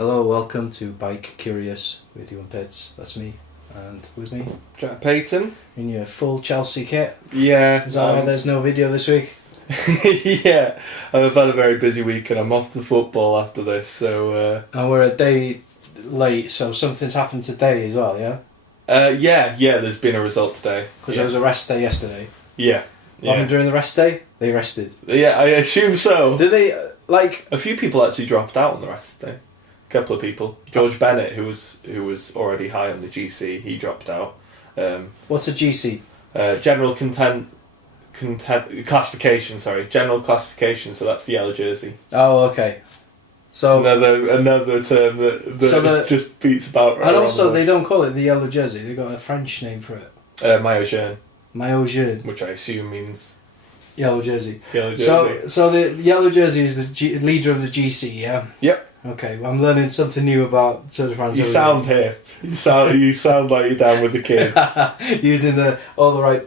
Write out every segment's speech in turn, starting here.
Hello, welcome to Bike Curious with Iwan Pitts. That's me. And with me, Jack Payton. in your full Chelsea kit. Yeah. Is that why there's no video this week? Yeah. I've had a very busy week and I'm off to football after this, so... And we're a day late, so something's happened today as well, yeah? Yeah, there's been a result today. Because there was a rest day yesterday. Yeah. What happened during the rest day? They rested. Yeah, I assume so. Did they, A few people actually dropped out on the rest day. A couple of people. George Bennett, who was already high on the GC, he dropped out. What's a GC? General classification, general classification, so that's the yellow jersey. Oh, okay. So Another term that just beats about. And also, they don't call it the yellow jersey, they've got a French name for it. Maillot jaune. Maillot jaune. Which I assume means... Yellow jersey. Yellow jersey. So the yellow jersey is the leader of the GC, yeah? Yep. Okay, well, I'm learning something new about Tour de France. You sound hip. You sound like you're down with the kids. Using all the right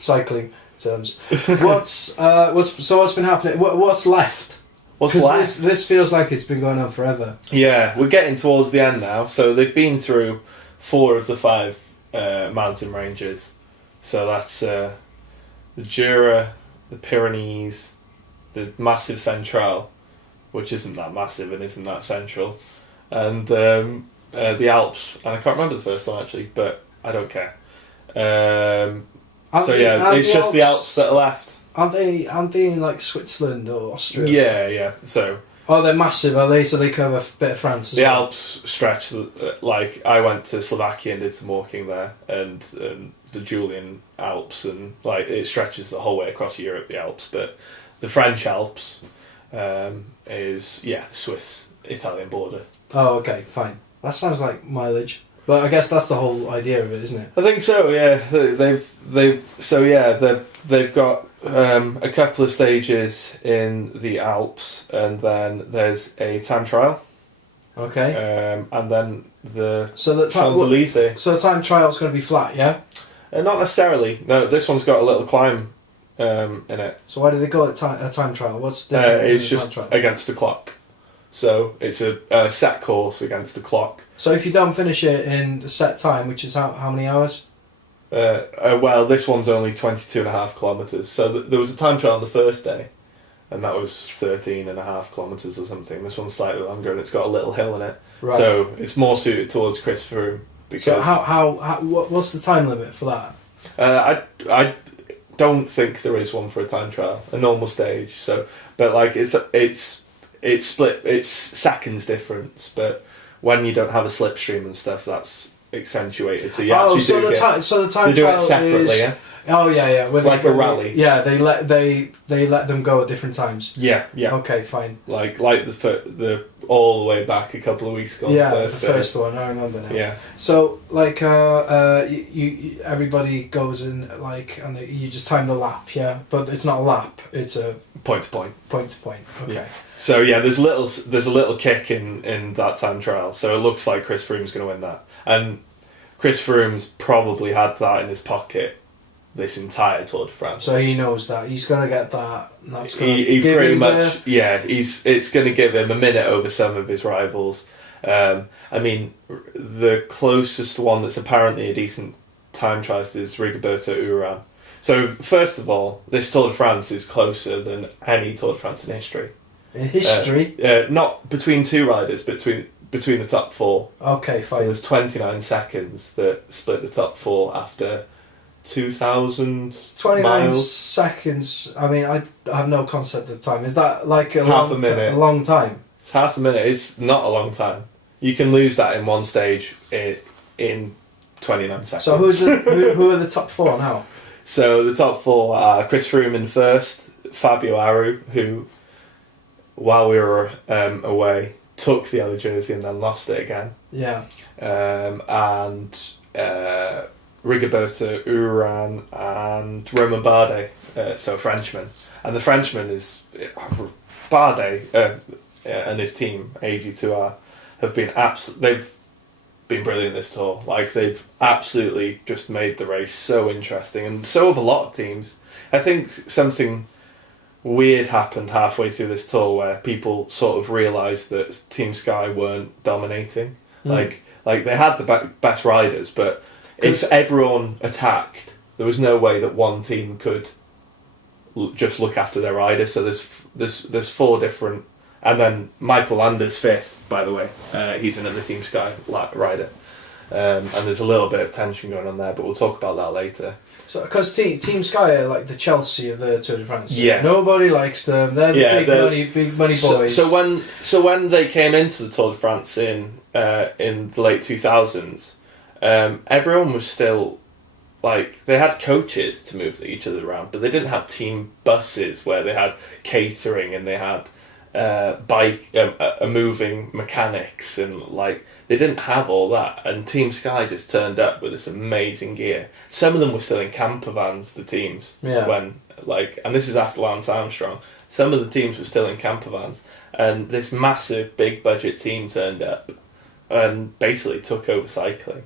cycling terms. What's been happening? What's left? What's left? This feels like it's been going on forever. Yeah, we're getting towards the end now. So they've been through 4 of the 5 mountain ranges. So that's the Jura, the Pyrenees, the massive Centrale, which isn't that massive and isn't that central, and the Alps. And I can't remember the first one actually, but I don't care. It's just the Alps that are left. Aren't they in like Switzerland or Austria? Yeah. So. Oh, they're massive, are they? So they cover a bit of France as well. The Alps stretch, like I went to Slovakia and did some walking there, and the Julian Alps, and like it stretches the whole way across Europe, the Alps. But the French Alps is the Swiss-Italian border. Oh, okay, fine. That sounds like mileage. But I guess that's the whole idea of it, isn't it? I think so. Yeah, they've got a couple of stages in the Alps, and then there's a time trial. Okay. And then the Champs Elysees. So the time trial's going to be flat, yeah? Not necessarily. No, this one's got a little climb in it. So why do they call it a time trial? What's different? It's just against the clock. So it's a set course against the clock. So if you don't finish it in a set time, which is how many hours? Well, this one's only 22.5 kilometres. So there was a time trial on the first day, and that was 13.5 kilometres or something. This one's slightly longer, and it's got a little hill in it. Right. So it's more suited towards Chris Froome. Because so what's the time limit for that? I don't think there is one for a time trial, a normal stage. So, but like it's split. It's seconds difference, but when you don't have a slipstream and stuff, that's accentuated. So the time trial it separately, is, yeah. Oh yeah. Like a rally. Yeah, they let them go at different times. Yeah. Okay, fine. Like the all the way back a couple of weeks ago. Yeah, the first one. I remember now. Yeah. So you everybody goes in and you just time the lap, yeah. But it's not a lap. It's a point to point. Point to point. Okay. Yeah. So yeah, there's a little kick in that time trial. So it looks like Chris Froome's going to win that, and Chris Froome's probably had that in his pocket this entire Tour de France. So he knows that he's going to get that. And that's he pretty much it's going to give him a minute over some of his rivals. I mean, the closest one that's apparently a decent time trialist is Rigoberto Urán. So first of all, this Tour de France is closer than any Tour de France in history. In history? Not between 2 riders, but between the top 4. Okay, fine. So there's 29 seconds that split the top 4 after 2,000 29 miles. seconds. I mean, I have no concept of time. Is that like a long time? It's half a minute. It's not a long time. You can lose that in one stage in 29 seconds. So who are the top 4 now? So the top 4 are Chris Froome in first, Fabio Aru, who, while we were away, took the yellow jersey and then lost it again. Yeah. And Rigoberto Urán and Romain Bardet, so a Frenchman. And the Frenchman is Bardet and his team, AG2R, have been they've been brilliant this tour. Like, they've absolutely just made the race so interesting, and so have a lot of teams. I think something weird happened halfway through this tour where people sort of realised that Team Sky weren't dominating. Like they had the best riders, but if everyone attacked, there was no way that one team could just look after their rider. So there's 4 different, and then Michael Lander's 5th, by the way. He's another Team Sky rider, and there's a little bit of tension going on there, but we'll talk about that later. So, because Team Sky are like the Chelsea of the Tour de France. Yeah. Nobody likes them. They're the big money boys. So when they came into the Tour de France in the late 2000s, everyone was still, like, they had coaches to move each other around, but they didn't have team buses where they had catering and they had moving mechanics, and like they didn't have all that. And Team Sky just turned up with this amazing gear. Some of them were still in camper vans, the teams, when and this is after Lance Armstrong. Some of the teams were still in camper vans, and this massive big budget team turned up and basically took over cycling.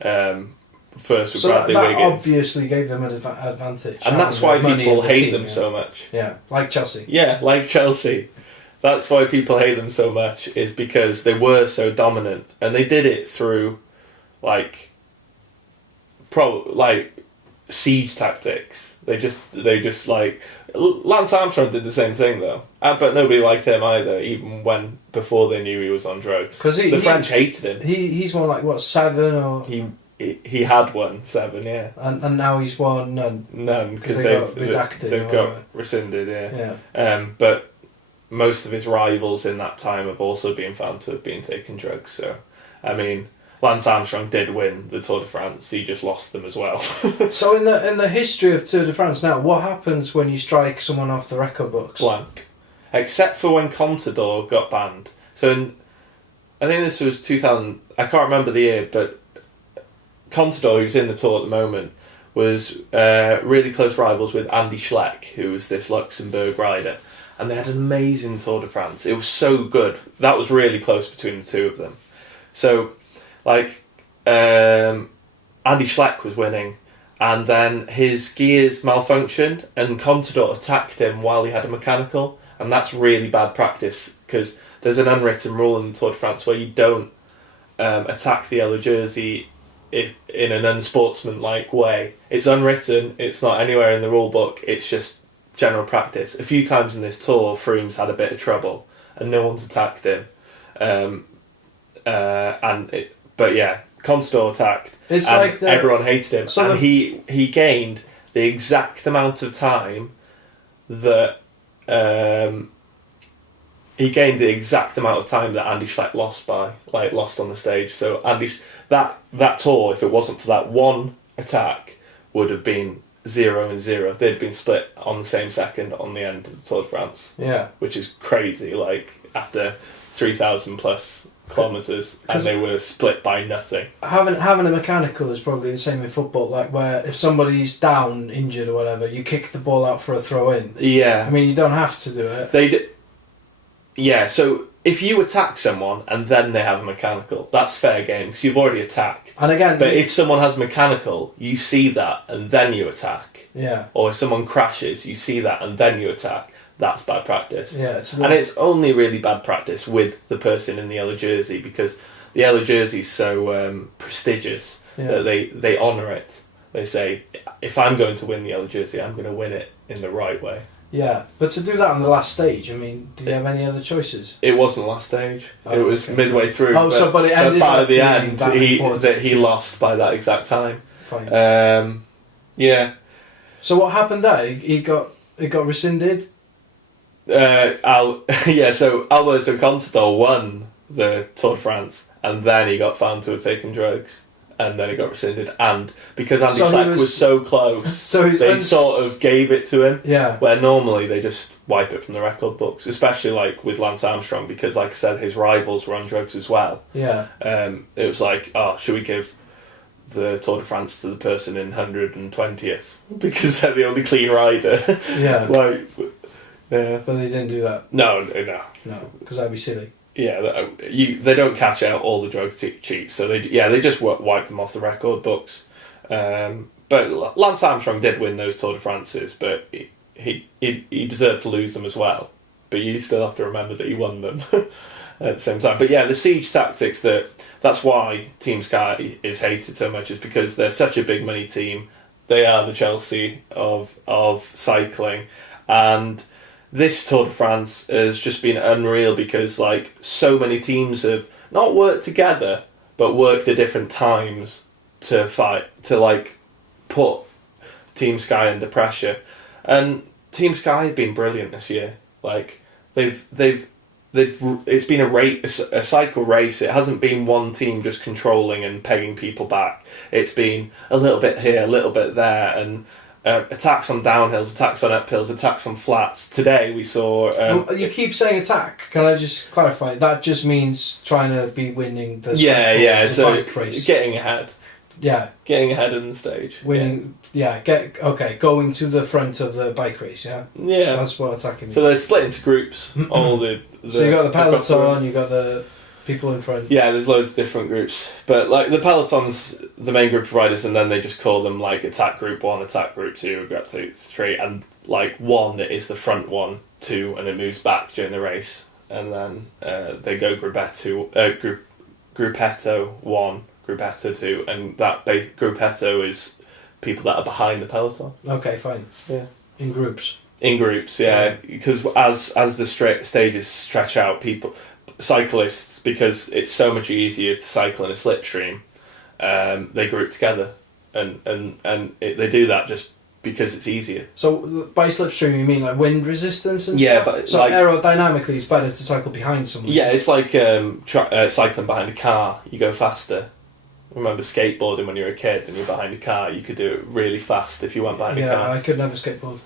First with Bradley that Wiggins. Obviously gave them an advantage, and that's why people hate them so much. Yeah, like Chelsea. Yeah, like Chelsea. That's why people hate them so much, is because they were so dominant, and they did it through, like siege tactics. They just like Lance Armstrong did the same thing though, but nobody liked him either, even before they knew he was on drugs. Because the French hated him. He's won like what, 7 or he had won 7, yeah, and now he's won none because they've got rescinded, yeah. But most of his rivals in that time have also been found to have been taking drugs. So, I mean, Lance Armstrong did win the Tour de France. He just lost them as well. So, in the history of Tour de France now, what happens when you strike someone off the record books? Blank, except for when Contador got banned. So, I think this was 2000. I can't remember the year, but Contador, who's in the Tour at the moment, was really close rivals with Andy Schleck, who was this Luxembourg rider. And they had an amazing Tour de France. It was so good. That was really close between the two of them. So, like, Andy Schleck was winning, and then his gears malfunctioned, and Contador attacked him while he had a mechanical, and that's really bad practice, because there's an unwritten rule in the Tour de France where you don't attack the yellow jersey in an unsportsmanlike way. It's unwritten, it's not anywhere in the rule book, it's just general practice. A few times in this tour, Froome's had a bit of trouble, and no one's attacked him. But yeah, Contador attacked, and like everyone hated him. So he gained the exact amount of time that Andy Schleck lost on the stage. So that tour, if it wasn't for that one attack, would have been 0-0. They'd been split on the same second on the end of the Tour de France. Yeah, which is crazy. Like after 3,000 plus kilometres, and they were split by nothing. Having a mechanical is probably the same in football. Like where if somebody's down, injured or whatever, you kick the ball out for a throw in. Yeah, I mean you don't have to do it. Yeah, so if you attack someone and then they have a mechanical, that's fair game because you've already attacked. And again, but if someone has mechanical, you see that and then you attack. Yeah. Or if someone crashes, you see that and then you attack. That's bad practice. Yeah, it's only really bad practice with the person in the yellow jersey because the yellow jersey is so prestigious that they honour it. They say, if I'm going to win the yellow jersey, I'm going to win it in the right way. Yeah, but to do that on the last stage, I mean, did you have any other choices? It wasn't the last stage. It was midway through. Oh, but it ended by the end, he lost by that exact time. Fine. Yeah. So what happened there? It got rescinded? So Alberto Contador won the Tour de France, and then he got found to have taken drugs. And then it got rescinded, and because Andy Schleck was so close, they sort of gave it to him. Yeah. Where normally they just wipe it from the record books, especially like with Lance Armstrong, because like I said, his rivals were on drugs as well. Yeah. It was like, should we give the Tour de France to the person in 120th because they're the only clean rider? Yeah. Yeah. But they didn't do that. No, because that'd be silly. Yeah, they don't catch out all the drug cheats, so they just wipe them off the record books. But Lance Armstrong did win those Tour de France's, but he deserved to lose them as well, but you still have to remember that he won them at the same time. But yeah, the siege tactics, that's why Team Sky is hated so much, is because they're such a big money team. They are the Chelsea of cycling, and this Tour de France has just been unreal because like so many teams have not worked together but worked at different times to fight, to like put Team Sky under pressure. And Team Sky have been brilliant this year. Like they've it's been a cycle race. It hasn't been one team just controlling and pegging people back. It's been a little bit here, a little bit there, and attacks on downhills, attacks on uphills, attacks on flats. Today we saw... you keep saying attack. Can I just clarify? That just means trying to be winning the bike race. Getting ahead. Yeah. Getting ahead in the stage. Winning, going to the front of the bike race, yeah? Yeah. That's what attacking means. So they're split into groups. So you got the peloton, you got the people in front. Yeah, there's loads of different groups. But like the peloton's the main group of riders, and then they just call them like attack group 1, attack group 2, group 2, 3, and like 1 is the front one, 2, and it moves back during the race. And then they go gruppetto 1, gruppetto 2, and that gruppetto is people that are behind the peloton. Okay, fine. Yeah. In groups. In groups, yeah. Because as the stages stretch out, cyclists, because it's so much easier to cycle in a slipstream, they group together, and they do that just because it's easier. So by slipstream you mean like wind resistance and stuff? But so like, aerodynamically it's better to cycle behind someone? Yeah, it's like cycling behind a car. You go faster. I remember skateboarding when you were a kid and you're behind a car, you could do it really fast if you went behind a car. Yeah, I could never skateboard.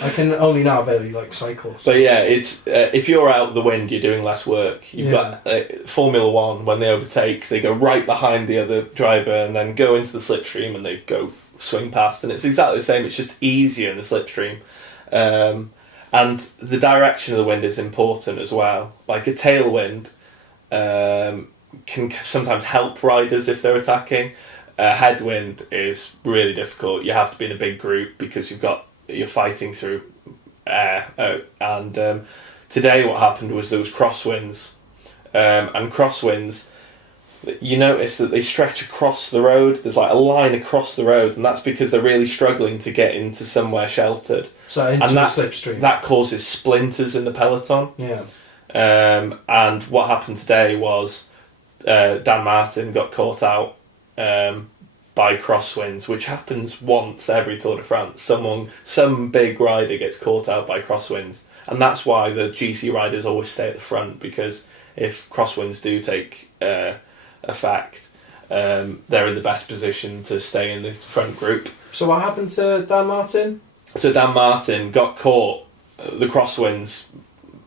I can only now barely like cycle. So. But yeah, it's if you're out of the wind, you're doing less work. You've got Formula 1, when they overtake, they go right behind the other driver and then go into the slipstream and they go swing past, and it's exactly the same, it's just easier in the slipstream. And the direction of the wind is important as well. Like a tailwind can sometimes help riders if they're attacking. Headwind is really difficult. You have to be in a big group because you're fighting through air. And today what happened was there was crosswinds. And crosswinds, you notice that they stretch across the road. There's like a line across the road, and that's because they're really struggling to get into somewhere sheltered. So into the slipstream. That causes splinters in the peloton. Yeah. And what happened today was Dan Martin got caught out by crosswinds, which happens once every Tour de France. Some big rider gets caught out by crosswinds, and that's why the GC riders always stay at the front, because if crosswinds do take effect, they're in the best position to stay in the front group. So what happened to Dan Martin? So Dan Martin got caught. The crosswinds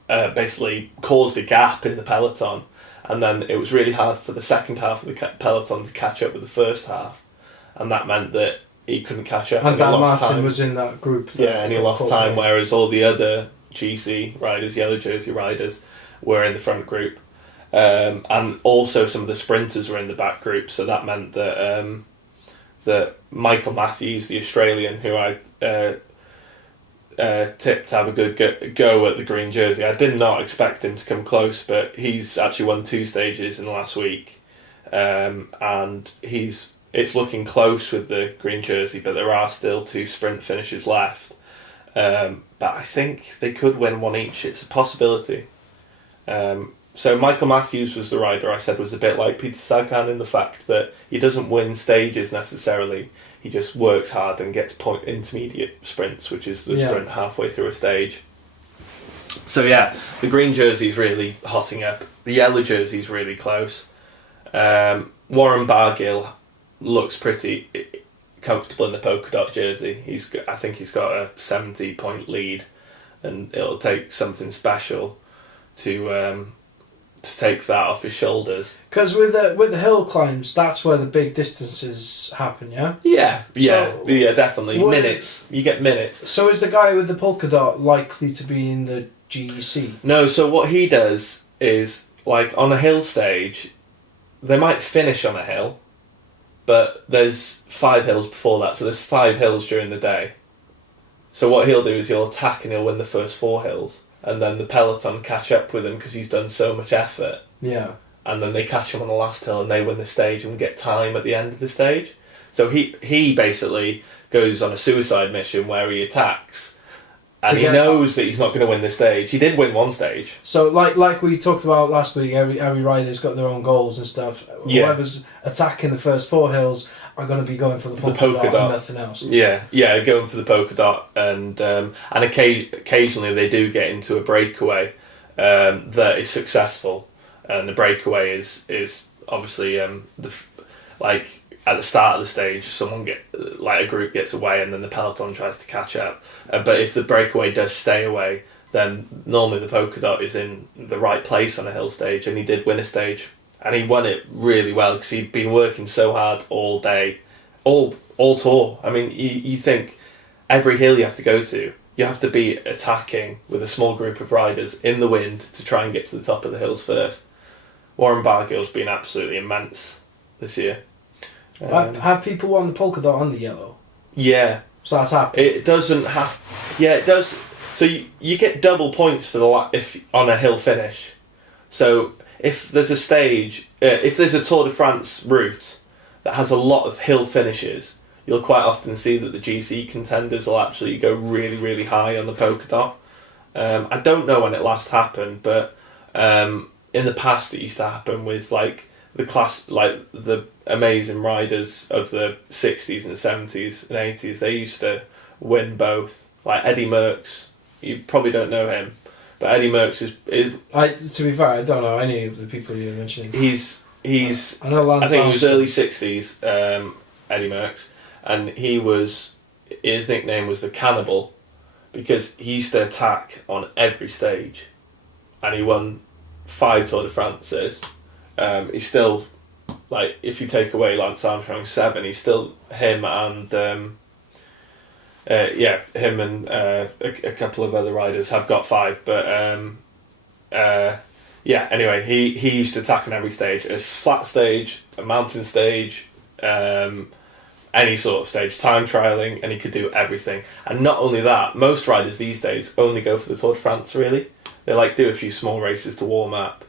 basically caused a gap in the peloton, and then it was really hard for the second half of the peloton to catch up with the first half, and that meant that he couldn't catch up. And Dan Martin was in that group. And he lost time, whereas all the other GC riders, yellow jersey riders, were in the front group. And also some of the sprinters were in the back group, so that meant that that Michael Matthews, the Australian, who I tipped to have a good go at the green jersey. I did not expect him to come close, but he's actually won 2 stages in the last week, and it's looking close with the green jersey, but there are still 2 sprint finishes left. But I think they could win one each. It's a possibility. So Michael Matthews was the rider I said was a bit like Peter Sagan in the fact that he doesn't win stages necessarily. He just works hard and gets intermediate sprints, which is the sprint halfway through a stage. So yeah, the green jersey's really hotting up. The yellow jersey's really close. Warren Barguil looks pretty comfortable in the polka dot jersey. I think he's got a 70-point lead, and it'll take something special to take that off his shoulders. Because with the hill climbs, that's where the big distances happen, yeah? Yeah, definitely. Minutes. You get minutes. So is the guy with the polka dot likely to be in the GEC? No, so what he does is, like, on a hill stage, they might finish on a hill, but there's 5 hills before that, so there's 5 hills during the day. So what he'll do is he'll attack and he'll win the first 4 hills, and then the peloton catch up with him because he's done so much effort. Yeah. And then they catch him on the last hill and they win the stage and get time at the end of the stage. So he basically goes on a suicide mission where he attacks, and he knows that he's not going to win the stage. He did win one stage. So like we talked about last week, every rider's got their own goals and stuff. Yeah. Whoever's attacking the first 4 hills are going to be going for the polka dot and nothing else. Yeah, going for the polka dot, and occasionally they do get into a breakaway that is successful, and the breakaway is obviously like at the start of the stage, a group gets away, and then the peloton tries to catch up. But if the breakaway does stay away, then normally the polka dot is in the right place on a hill stage, and he did win a stage. And he won it really well because he'd been working so hard all day, all tour. I mean, you think every hill you have to go to, you have to be attacking with a small group of riders in the wind to try and get to the top of the hills first. Warren Barguil's been absolutely immense this year. Have people won the polka dot and the yellow? Yeah. So that's happening. It doesn't have... Yeah, it does. So you get double points for if on a hill finish. So if there's a stage, if there's a Tour de France route that has a lot of hill finishes, you'll quite often see that the GC contenders will actually go really, really high on the polka dot. I don't know when it last happened, but in the past it used to happen with the amazing riders of the 60s and 70s and 80s. They used to win both. Like Eddie Merckx, you probably don't know him, but Eddie Merckx is to be fair, I don't know any of the people you're mentioning. He's I know Lance. I think he was early 60s, Eddie Merckx, and his nickname was the Cannibal because he used to attack on every stage, and he won 5 Tour de France's. He's still, like, if you take away Lance Armstrong's 7, he's still him and him and a couple of other riders have got 5, but anyway, he used to attack on every stage, a flat stage, a mountain stage, any sort of stage, time trialling, and he could do everything. And not only that, most riders these days only go for the Tour de France, really. They do a few small races to warm up,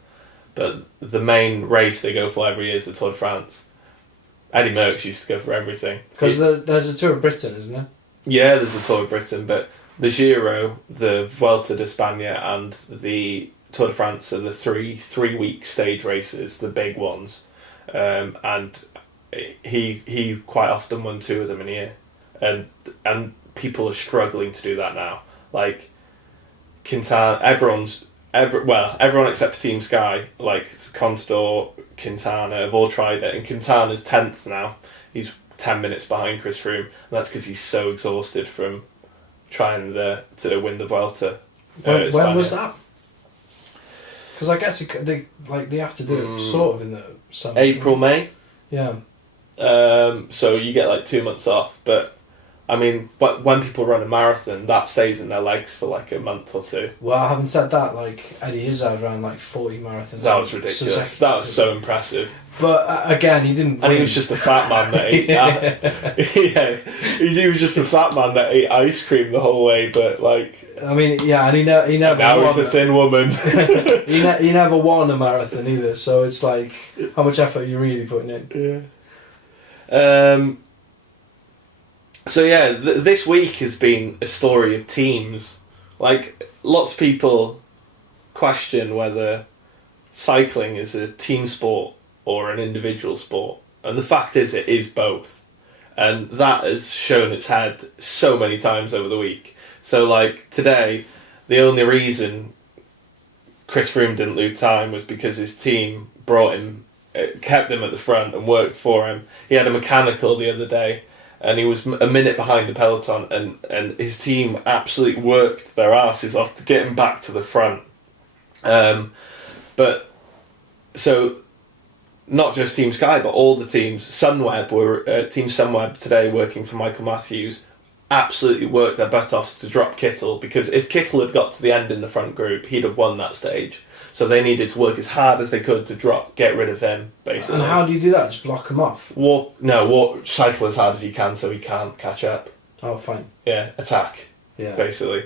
but the main race they go for every year is the Tour de France. Eddie Merckx used to go for everything. Because there's a Tour of Britain, isn't there? Yeah, there's a Tour of Britain, but the Giro, the Vuelta de España, and the Tour de France are the three-week stage races, the big ones. And he quite often won 2 of them in a year. And people are struggling to do that now. Like, Quintana, everyone except for Team Sky, like Contador, Quintana, have all tried it, and Quintana's 10th now. He's 10 minutes behind Chris Froome, and that's because he's so exhausted from trying to win the Vuelta. When was that? Because I guess they have to do it sort of in the summer. April, May. Yeah. So you get 2 months off, but I mean, when people run a marathon, that stays in their legs for a month or 2. Well, having said that, Eddie Izzard ran 40 marathons. That was ridiculous. That was so impressive. But again, he didn't. And he was just a fat man that ate. He was just a fat man that ate ice cream the whole way. But I mean, yeah, and he never. Now he's a thin woman. he never won a marathon either. So it's how much effort are you really putting in? Yeah. So yeah, this week has been a story of teams. Lots of people question whether cycling is a team sport or an individual sport, and the fact is it is both, and that has shown its head so many times over the week. So today, the only reason Chris Froome didn't lose time was because his team brought him, kept him at the front and worked for him. He had a mechanical the other day, and he was a minute behind the peloton, and his team absolutely worked their asses off to get him back to the front. But so not just Team Sky, but all the teams. Sunweb Team Sunweb today, working for Michael Matthews, absolutely worked their butt off to drop Kittel, because if Kittel had got to the end in the front group, he'd have won that stage. So they needed to work as hard as they could to get rid of him, basically. And how do you do that? Just block him off? Cycle as hard as you can so he can't catch up. Oh, fine. Yeah, attack. basically.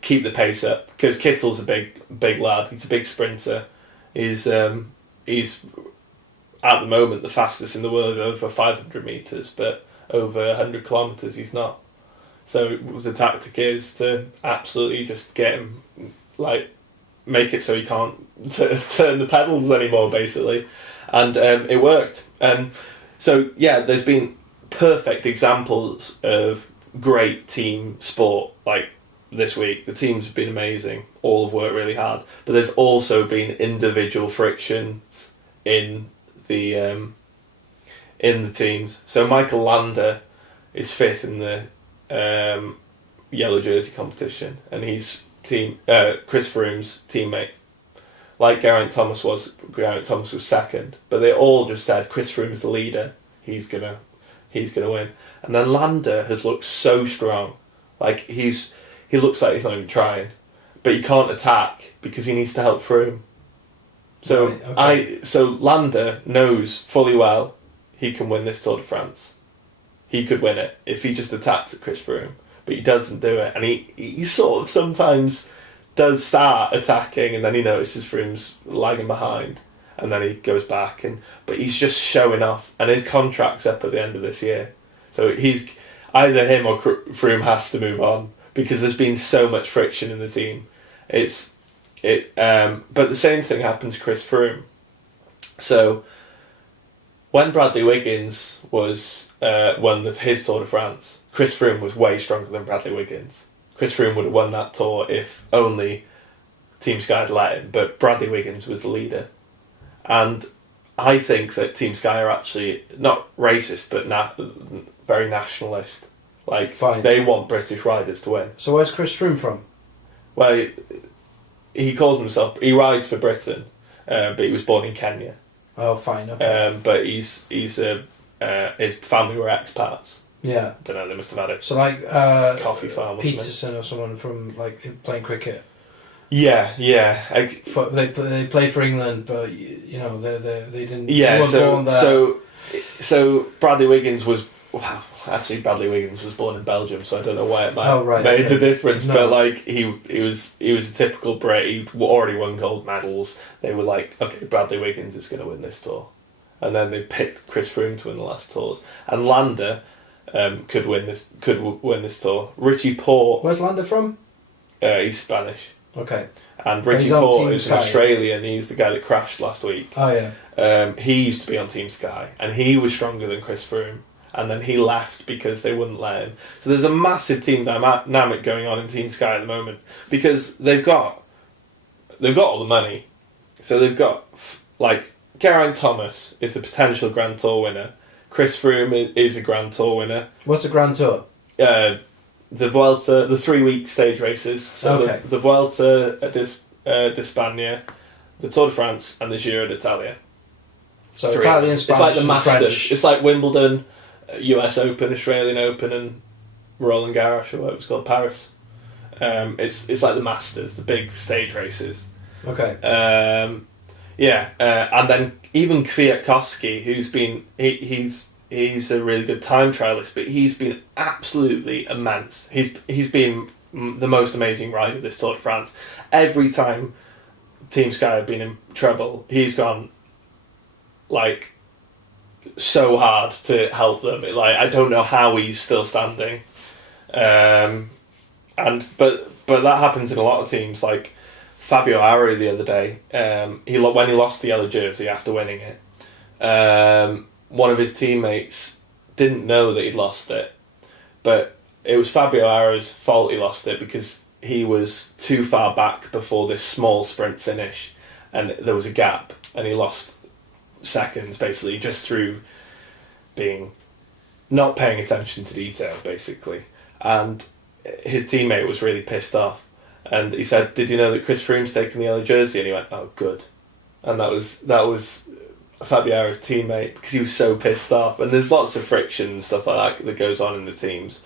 Keep the pace up, because Kittle's a big lad. He's a big sprinter. He's at the moment the fastest in the world over 500 metres, but over 100 kilometres he's not. So the tactic is to absolutely just get him, make it so he can't turn the pedals anymore, basically. And it worked. So there's been perfect examples of great team sport, this week. The teams have been amazing, all have worked really hard, but there's also been individual frictions in the teams. So Michael Landa is 5th in the yellow jersey competition, and he's Chris Froome's teammate. Geraint Thomas was 2nd, but they all just said Chris Froome's the leader, he's gonna win. And then Landa has looked so strong, he looks like he's not even trying, but he can't attack because he needs to help Froome. So right, okay. So Landa knows fully well he can win this Tour de France. He could win it if he just attacked at Chris Froome, but he doesn't do it, and he sort of sometimes does start attacking, and then he notices Froome's lagging behind, and then he goes back, but he's just showing off, and his contract's up at the end of this year, so he's either him or Froome has to move on, because there's been so much friction in the team. But the same thing happened to Chris Froome. So when Bradley Wiggins was won his Tour de France, Chris Froome was way stronger than Bradley Wiggins. Chris Froome would have won that tour if only Team Sky had let him, but Bradley Wiggins was the leader. And I think that Team Sky are actually not racist, but very nationalist. Fine. They want British riders to win. So where's Chris Froome from? Well, he calls himself, he rides for Britain, but he was born in Kenya. Oh, fine, okay. But his family were expats. Yeah. Don't know, they must have had it. So coffee farm. Peterson or someone from playing cricket. Yeah. They play for England, but they didn't. Yeah. They weren't born there. So Bradley Wiggins was. Wow, actually, Bradley Wiggins was born in Belgium, so I don't know why it made a difference. No. But he was a typical Brit. He already won gold medals. They were like, okay, Bradley Wiggins is going to win this tour, and then they picked Chris Froome to win the last tours. And Landa could win this tour. Richie Port. Where's Landa from? He's Spanish. Okay. And Richie Port is an Australian. He's the guy that crashed last week. Oh yeah. He used to be on Team Sky, and he was stronger than Chris Froome. And then he left because they wouldn't let him. So there's a massive team dynamic going on in Team Sky at the moment, because they've got all the money. So they've got Geraint Thomas is a potential Grand Tour winner. Chris Froome is a Grand Tour winner. What's a Grand Tour? The Vuelta, the 3-week stage races. So okay. the Vuelta d'Espagna, the Tour de France, and the Giro d'Italia. So Italian, Spanish, it's like the Masters. French. It's like Wimbledon, US Open, Australian Open, and Roland Garros, or what it was called, Paris. It's like the Masters, the big stage races. Okay. And then even Kwiatkowski, who's been he's a really good time trialist, but he's been absolutely immense. He's been the most amazing rider this Tour de France. Every time Team Sky have been in trouble, he's gone so hard to help them. I don't know how he's still standing. But that happens in a lot of teams. Like Fabio Aru the other day, when he lost the yellow jersey after winning it, one of his teammates didn't know that he'd lost it, but it was Fabio Aru's fault he lost it, because he was too far back before this small sprint finish, and there was a gap, and he lost seconds basically just through not paying attention to detail, basically. And his teammate was really pissed off, and he said, "Did you know that Chris Froome's taken the yellow jersey?" And he went, "Oh, good." And that was Fabio Aru's teammate, because he was so pissed off. And there's lots of friction and stuff like that goes on in the teams.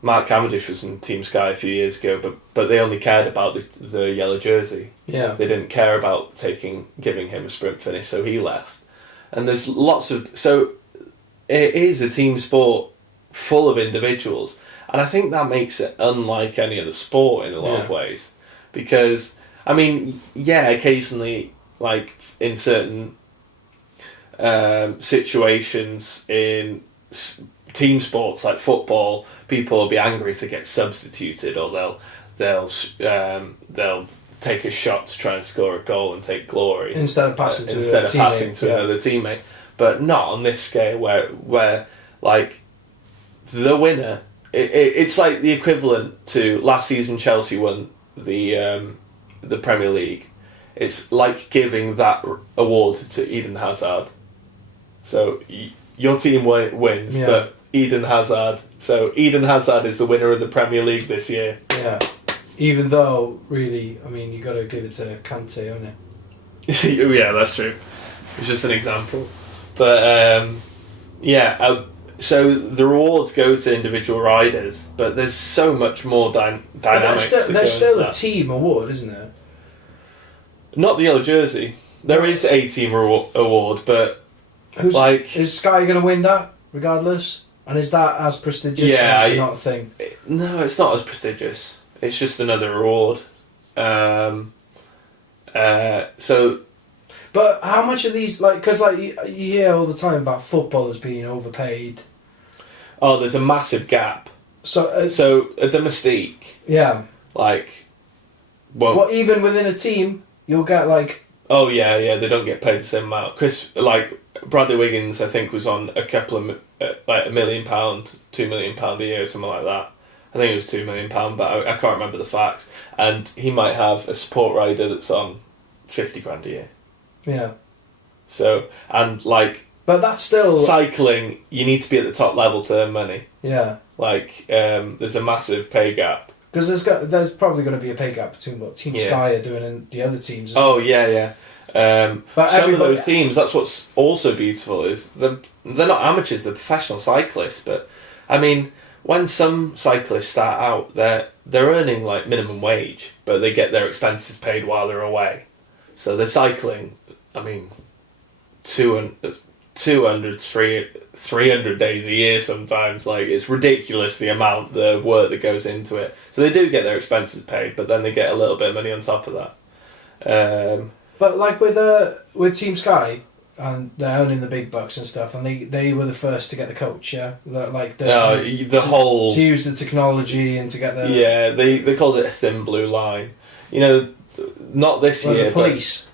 Mark Cavendish was in Team Sky a few years ago, but they only cared about the yellow jersey. Yeah. They didn't care about giving him a sprint finish, so he left. And there's so it is a team sport full of individuals. And I think that makes it unlike any other sport in a lot of ways. Because, I mean, occasionally, like, in certain situations in team sports like football, people will be angry if they get substituted, or they'll take a shot to try and score a goal and take glory instead of passing to another teammate. But not on this scale where like the winner. It's like the equivalent to last season Chelsea won the Premier League. It's like giving that award to Eden Hazard. So your team wins, but Eden Hazard. So Eden Hazard is the winner of the Premier League this year. Yeah. Even though, really, I mean, you got to give it to Kante, haven't you? Yeah, that's true. It's just an example. But so the rewards go to individual riders, but there's so much more dynamics. There's still a team award, isn't there? Not the yellow jersey. There is a team award, but is Sky going to win that regardless? And is that as prestigious? Or not a thing? No, it's not as prestigious. It's just another reward. But how much are these, like, because like you hear all the time about footballers being overpaid. Oh, there's a massive gap. So the Mystique. Yeah. Like, well, even within a team, you'll get like. Oh yeah, they don't get paid the same amount. Bradley Wiggins, I think, was on a couple of like £1 million, £2 million a year, or something like that. I think it was £2 million, but I can't remember the facts. And he might have a support rider that's on £50,000 a year. Yeah. So, and like, but that's still cycling. You need to be at the top level to earn money. Yeah. Like, there's a massive pay gap. Because there's probably going to be a pay gap between what Team Sky are doing and the other teams. Oh yeah. But some of those teams, that's what's also beautiful, is they're not amateurs, they're professional cyclists. But I mean, when some cyclists start out, they're earning like minimum wage, but they get their expenses paid while they're away. So they're cycling, I mean, 200, 300 days a year sometimes. Like, it's ridiculous the amount of work that goes into it. So they do get their expenses paid, but then they get a little bit of money on top of that. But like with Team Sky, and they're earning the big bucks and stuff, and they were the first to get the coach, to use the technology and to get the... Yeah, they called it a thin blue line. You know, not this year. The police.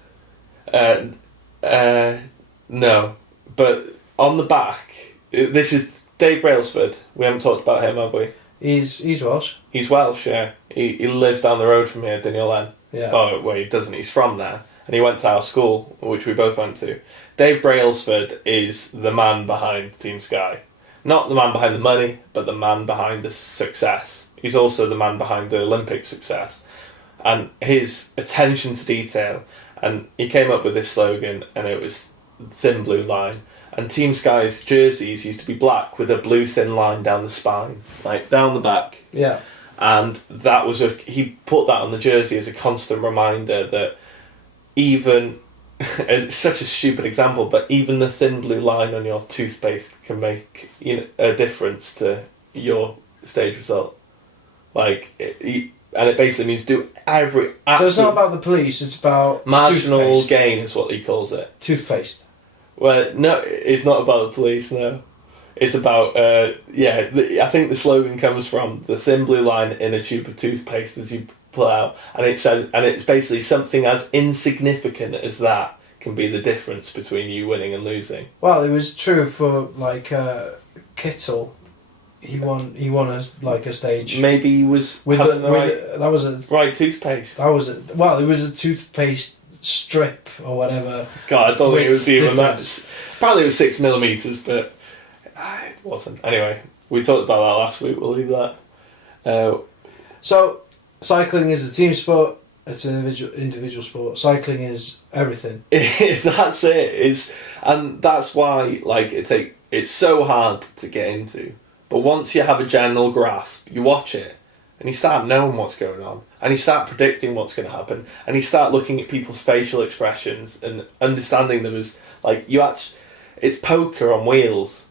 No, but on the back, this is Dave Brailsford. We haven't talked about him, have we? He's Welsh. He's Welsh, yeah. He lives down the road from here, Daniel. Yeah. Oh, well, he doesn't. He's from there. And he went to our school, which we both went to. Dave Brailsford is the man behind Team Sky. Not the man behind the money, but the man behind the success. He's also the man behind the Olympic success. And his attention to detail, and he came up with this slogan, and it was thin blue line. And Team Sky's jerseys used to be black with a blue thin line down the spine, like down the back. Yeah. And that was he put that on the jersey as a constant reminder that even, it's such a stupid example, but even the thin blue line on your toothpaste can make a difference to your stage result. Like, and it basically means do every... So it's not about the police, it's about marginal toothpaste. Gain is what he calls it. Toothpaste. Well, no, it's not about the police, no. It's about, I think the slogan comes from the thin blue line in a tube of toothpaste as you pull out, and it says, and it's basically something as insignificant as that can be the difference between you winning and losing. Well, it was true for, like, Kittel. He won a stage. Maybe he was having the right toothpaste. It was a toothpaste strip or whatever. God, I don't think it was even that. Probably it was 6mm, but it wasn't. Anyway, we talked about that last week. We'll leave that. So, cycling is a team sport. It's an individual sport. Cycling is everything. That's it. And that's why, like, it's so hard to get into. But once you have a general grasp, you watch it, and you start knowing what's going on, and you start predicting what's going to happen, and you start looking at people's facial expressions and understanding them as, like, it's poker on wheels.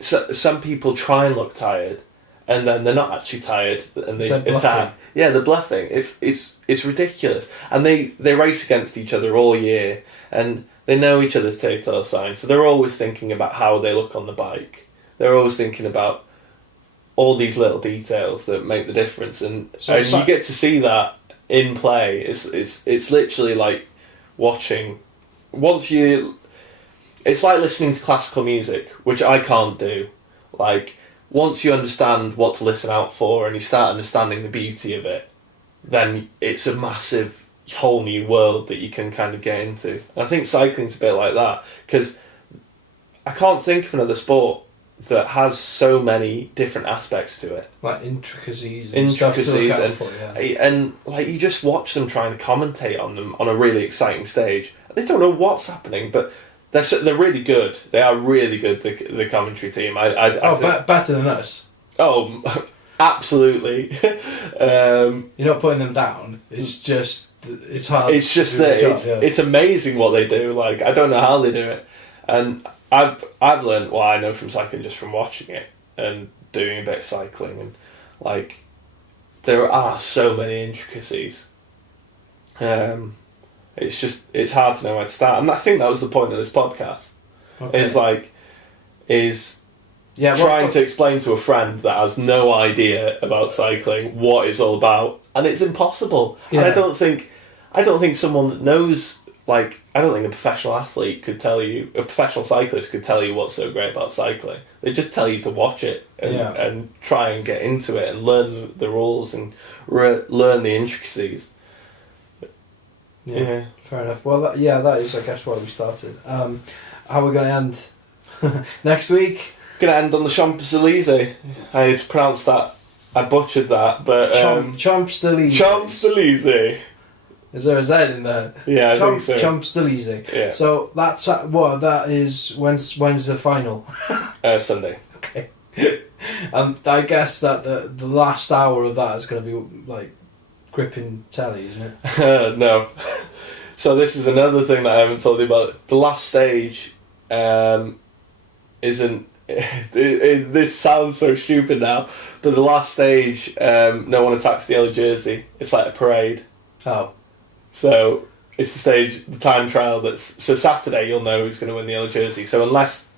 some people try and look tired, and then they're not actually tired, and they attack. Yeah, they're bluffing. It's ridiculous, and they race against each other all year, and they know each other's telltale signs, so they're always thinking about how they look on the bike. They're always thinking about all these little details that make the difference, and you get to see that in play. It's literally like watching. It's like listening to classical music, which I can't do. Like, once you understand what to listen out for and you start understanding the beauty of it, then it's a massive whole new world that you can kind of get into. And I think cycling's a bit like that, because I can't think of another sport that has so many different aspects to it. Like intricacies stuff to look out for, yeah. And like, you just watch them trying to commentate on them on a really exciting stage. They don't know what's happening, but they're really good. They are really good, the commentary team. Better than us. Oh, absolutely. You're not putting them down. It's just, it's hard. It's just that it's amazing what they do. Like, I don't know how they do it, and I've learned what I know from cycling just from watching it and doing a bit of cycling, and like, there are so many intricacies. It's hard to know where to start, and I think that was the point of this podcast. Okay. Trying to explain to a friend that has no idea about cycling what it's all about, and it's impossible. Yeah. And I don't think someone that knows, like, I don't think a professional athlete could tell you, a professional cyclist could tell you what's so great about cycling. They just tell you to watch it and try and get into it and learn the rules and learn the intricacies. Yeah, fair enough. Well, that is, I guess, why we started. How are we going to end next week? Going to end on the Champs-Élysées. I pronounced that. I butchered that, but Champs-Élysées. Champs-Élysées. Is there a Z in there? Yeah, I think so. Champs-Élysées. Yeah. So that's that is when's the final? Sunday. Okay. And I guess that the last hour of that is going to be like gripping telly, isn't it? No. So this is another thing that I haven't told you about. The last stage isn't... this sounds so stupid now, but the last stage, no one attacks the yellow jersey. It's like a parade. Oh. So it's the time trial so Saturday you'll know who's going to win the yellow jersey. So unless,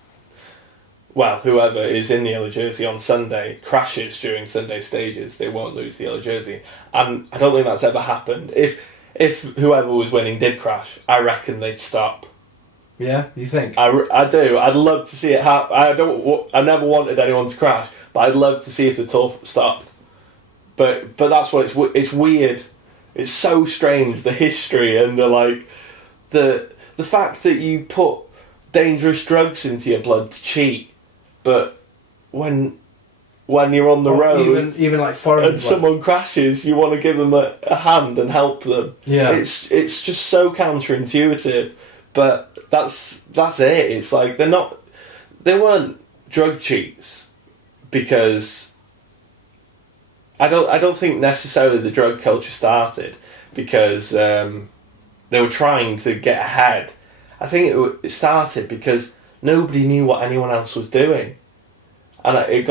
whoever is in the yellow jersey on Sunday crashes during Sunday stages, they won't lose the yellow jersey. And I don't think that's ever happened. If whoever was winning did crash, I reckon they'd stop. Yeah, you think? I do. I'd love to see it happen. I never wanted anyone to crash, but I'd love to see if the tour stopped. But that's what it's weird. It's so strange, the history and the fact that you put dangerous drugs into your blood to cheat, but when you're on the road, even like foreign, and someone crashes, you want to give them a hand and help them. Yeah, it's just so counterintuitive, but that's it. It's like they weren't drug cheats because I don't think necessarily the drug culture started because they were trying to get ahead. I think it started because nobody knew what anyone else was doing, and it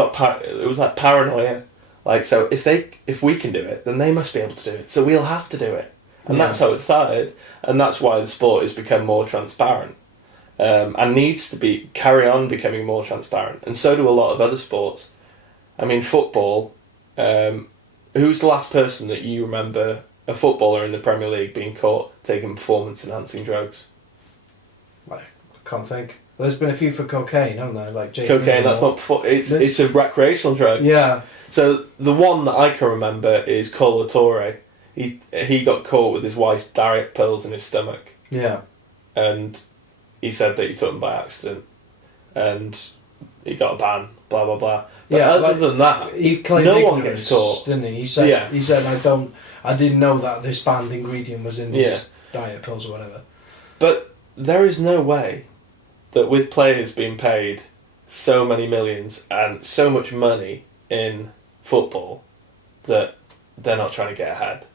was like paranoia. Like, so if we can do it, then they must be able to do it. So we'll have to do it, and that's how it started. And that's why the sport has become more transparent, and needs to carry on becoming more transparent. And so do a lot of other sports. I mean, football. Who's the last person that you remember, a footballer in the Premier League, being caught taking performance-enhancing drugs? I can't think. Well, there's been a few for cocaine, haven't there? Like cocaine, that's not... It's a recreational drug. Yeah. So the one that I can remember is Colo Torre. He got caught with his wife's diet pills in his stomach. Yeah. And he said that he took them by accident. And he got a ban, blah, blah, blah. But other than that, he claimed no one gets caught, didn't he? He said, I didn't know that this banned ingredient was in these diet pills or whatever. But there is no way that with players being paid so many millions and so much money in football that they're not trying to get ahead.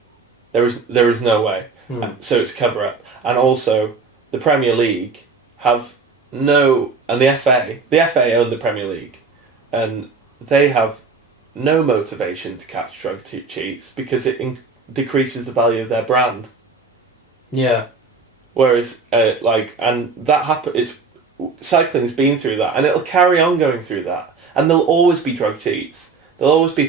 There is no way. So it's cover up. And also, the Premier League have no, and the FA own the Premier League, and they have no motivation to catch drug cheats because it decreases the value of their brand. Yeah. Whereas, and that happens. Cycling's been through that, and it'll carry on going through that, and there'll always be drug cheats. There'll always be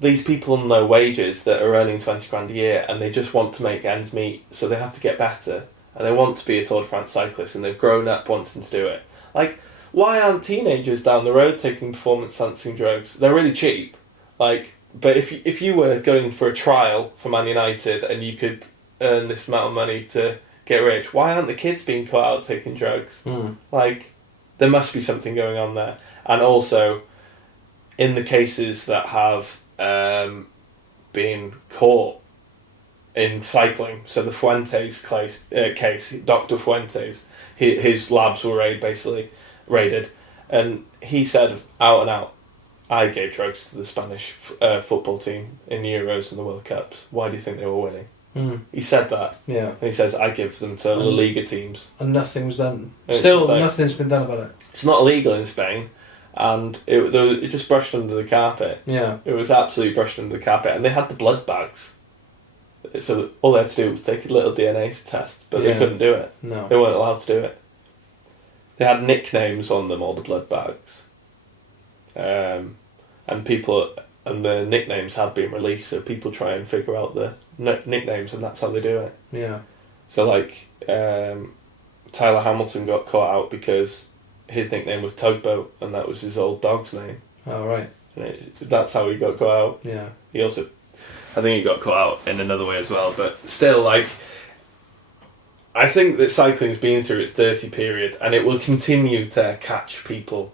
these people on low wages that are earning 20 grand a year, and they just want to make ends meet, so they have to get better, and they want to be a Tour de France cyclist, and they've grown up wanting to do it. Like, why aren't teenagers down the road taking performance-enhancing drugs? They're really cheap. Like, but if you were going for a trial for Man United and you could earn this amount of money to get rich, why aren't the kids being caught out taking drugs? Like, there must be something going on there. And also, in the cases that have been caught in cycling, so the Fuentes case, Dr. Fuentes, his labs were raided, and he said out and out, I gave drugs to the Spanish football team in Euros and the World Cups. Why do you think they were winning? He said that. Yeah. And he says, I give them to La Liga teams. And nothing was done. Still, nothing's been done about it. It's not illegal in Spain, and it just brushed under the carpet. Yeah. It was absolutely brushed under the carpet, and they had the blood bags. So all they had to do was take a little DNA test, but they couldn't do it. No. They weren't allowed to do it. They had nicknames on them, all the blood bags. And the nicknames have been released, so people try and figure out the nicknames, and that's how they do it. Yeah. So, Tyler Hamilton got caught out because his nickname was Tugboat, and that was his old dog's name. Oh, right. And that's how he got caught out. Yeah. He also, I think he got caught out in another way as well, but still, I think that cycling's been through its dirty period, and it will continue to catch people,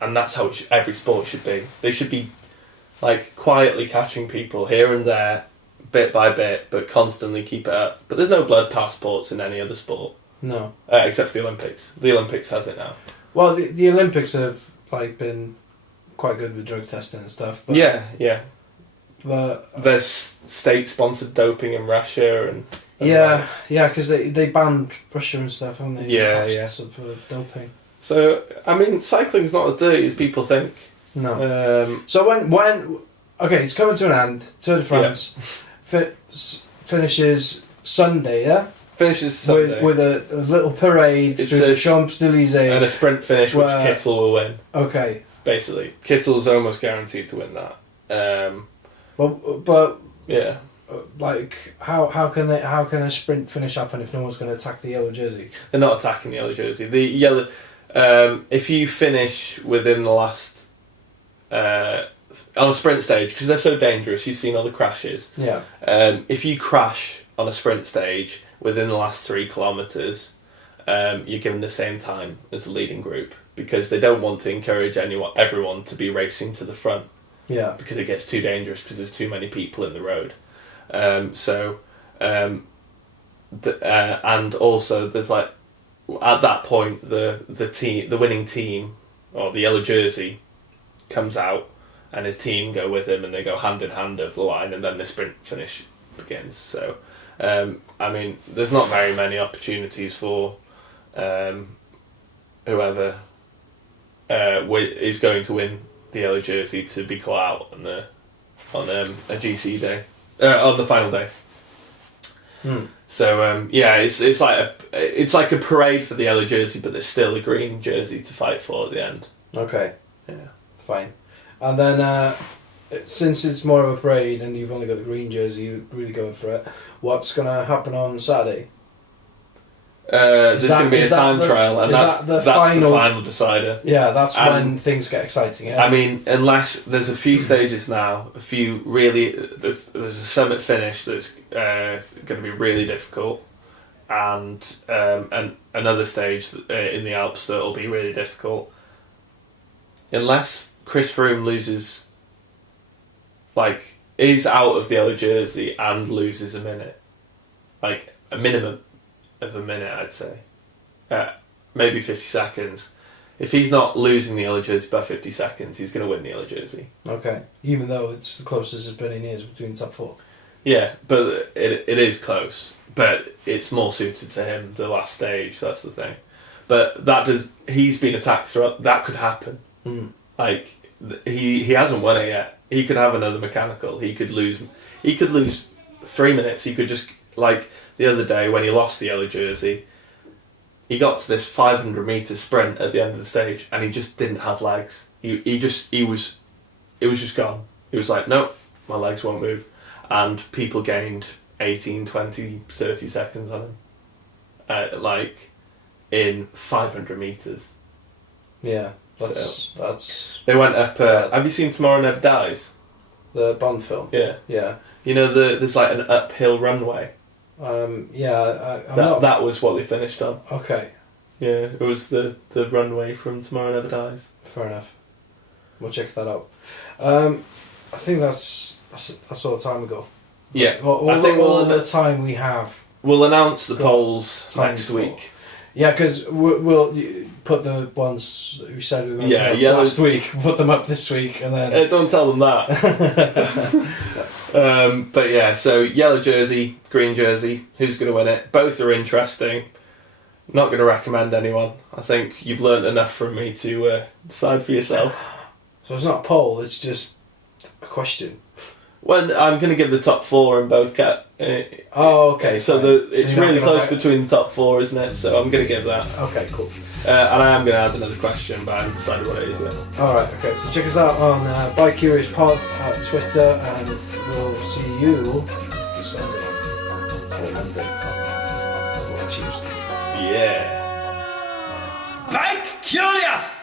and that's how every sport should be. They should be quietly catching people here and there, bit by bit, but constantly keep it up. But there's no blood passports in any other sport. No. Except for the Olympics. The Olympics has it now. Well, the Olympics have been quite good with drug testing and stuff. But, yeah. But there's state-sponsored doping in Russia and because they banned Russia and stuff, haven't they? Yeah. For doping. So I mean, cycling's not as dirty as people think. No. So when it's coming to an end. Tour de France finishes Sunday. Yeah. Finishes Sunday with a little parade through the Champs-Élysées and a sprint finish, which Kittel will win. Okay. Basically, Kittel's almost guaranteed to win that. But yeah. How can a sprint finish happen if no one's going to attack the yellow jersey? They're not attacking the yellow jersey. The yellow. If you finish within the last. On a sprint stage, because they're so dangerous, you've seen all the crashes. Yeah. If you crash on a sprint stage within the last 3 kilometres, you're given the same time as the leading group, because they don't want to encourage everyone to be racing to the front. Yeah. Because it gets too dangerous because there's too many people in the road. And also there's at that point the winning team or the yellow jersey comes out, and his team go with him, and they go hand in hand over the line, and then the sprint finish begins. So, I mean, there's not very many opportunities for whoever is going to win the yellow jersey to be caught out on a GC day, on the final day. So it's like a parade for the yellow jersey, but there's still a green jersey to fight for at the end. Okay. Yeah. Fine. And then, since it's more of a parade and you've only got the green jersey, you're really going for it, what's going to happen on Saturday? There's going to be a time trial, and that's the final decider. Yeah, that's when things get exciting. Yeah? I mean, unless there's a few stages now, there's a summit finish that's going to be really difficult, and another stage in the Alps that will be really difficult. Unless Chris Froome is out of the yellow jersey and loses a minute, a minimum of a minute, I'd say, maybe 50 seconds. If he's not losing the yellow jersey by 50 seconds, he's going to win the yellow jersey. Okay, even though it's the closest it's been in years between top 4. Yeah, but it is close. But it's more suited to him, the last stage, that's the thing. But he's been attacked throughout, that could happen. Like, he hasn't won it yet. He could have another mechanical, he could lose 3 minutes, he could just, like, the other day when he lost the yellow jersey, he got to this 500 metre sprint at the end of the stage, and he just didn't have legs. It was just gone. He was like, nope, my legs won't move. And people gained 18, 20, 30 seconds on him. Like, in 500 metres. Yeah, that's... They went up... have you seen Tomorrow Never Dies? The Bond film? Yeah. Yeah. You know, there's like an uphill runway. That was what they finished on. Okay. Yeah, it was the runway from Tomorrow Never Dies. Fair enough. We'll check that out. I think that's all the time we got. Yeah. All the time we have. We'll announce the polls next week. Yeah, because we'll put the ones that we said we were going to last week, put them up this week, and then... don't tell them that. But yeah, so yellow jersey, green jersey, who's going to win it? Both are interesting. Not going to recommend anyone. I think you've learnt enough from me to decide for yourself. So it's not a poll, it's just a question. Well, I'm going to give the top four in both okay. So it's really close between the top four, isn't it? So I'm going to give that. Okay, cool. And I am going to add another question, but I haven't decided what it is yet. Alright, okay. So check us out on ByCuriousPod at Twitter, and we'll see you Sunday. Or Monday. Or Tuesday. Yeah. Bike Curious!